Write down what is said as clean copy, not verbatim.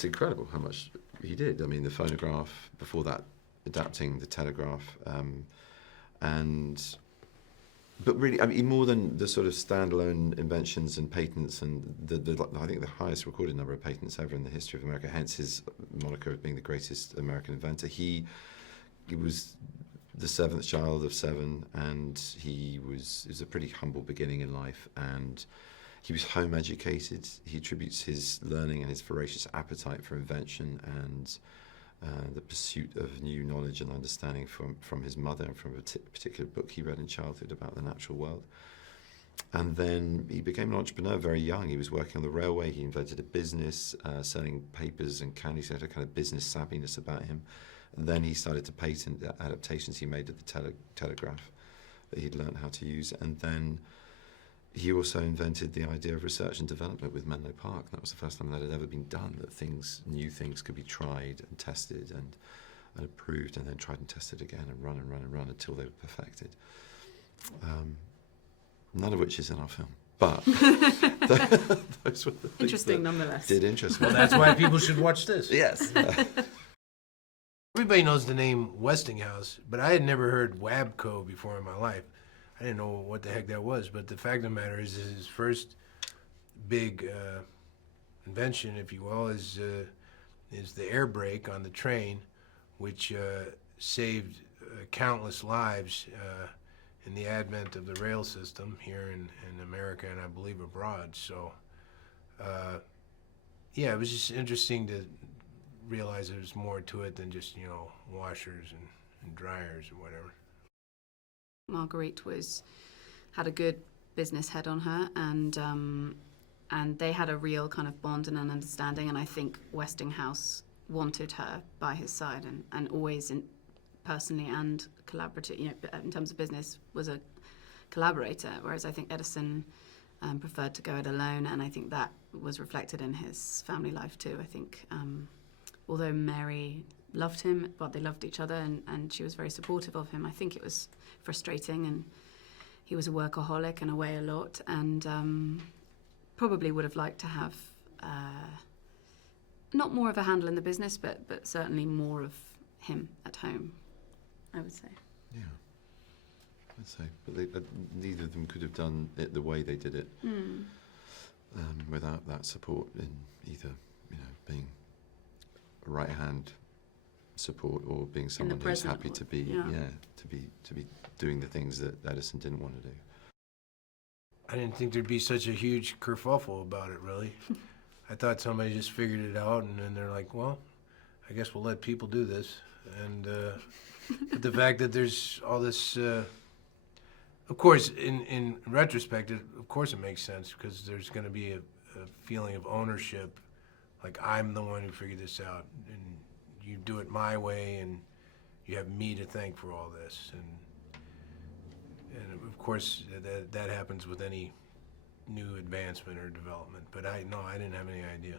It's incredible how much he did. I mean, the phonograph, before that, adapting the telegraph, but really, I mean, more than the sort of standalone inventions and patents and I think the highest recorded number of patents ever in the history of America, hence his moniker of being the greatest American inventor. He was the seventh child of seven, and it was a pretty humble beginning in life, and he was home educated. He attributes his learning and his voracious appetite for invention and the pursuit of new knowledge and understanding from his mother and from a particular book he read in childhood about the natural world. And then he became an entrepreneur very young. He was working on the railway. He invented a business, selling papers and candy. So he had a kind of business savviness about him. And then he started to patent the adaptations he made of the telegraph that he'd learned how to use. And then he also invented the idea of research and development with Menlo Park. That was the first time that had ever been done, that new things could be tried and tested and approved, and then tried and tested again and run until they were perfected. None of which is in our film, but those were the things interesting nonetheless. Did interest me. Well, that's why people should watch this. Yes. Everybody knows the name Westinghouse, but I had never heard Wabco before in my life. I didn't know what the heck that was, but the fact of the matter is his first big invention, if you will, is the air brake on the train, which saved countless lives in the advent of the rail system here in America and I believe abroad. So, yeah, it was just interesting to realize there's more to it than just, washers and dryers or whatever. Marguerite had a good business head on her, and they had a real kind of bond and an understanding, and I think Westinghouse wanted her by his side and always personally and collaborative, in terms of business, was a collaborator, whereas I think Edison preferred to go it alone, and I think that was reflected in his family life too. I think although Mary loved him, but they loved each other, and she was very supportive of him, I think it was frustrating, and he was a workaholic and away a lot, and probably would have liked to have not more of a handle in the business, but certainly more of him at home, I would say. Yeah, I'd say. But neither of them could have done it the way they did it without that support in either, being a right-hand support or being someone who's happy to be, to be doing the things that Edison didn't want to do. I didn't think there'd be such a huge kerfuffle about it, really. I thought somebody just figured it out, and then they're like, well, I guess we'll let people do this. And but the fact that there's all this, of course, in retrospect, of course it makes sense, because there's going to be a feeling of ownership, like I'm the one who figured this out, and you do it my way, and you have me to thank for all this. And of course, that happens with any new advancement or development. But I didn't have any idea.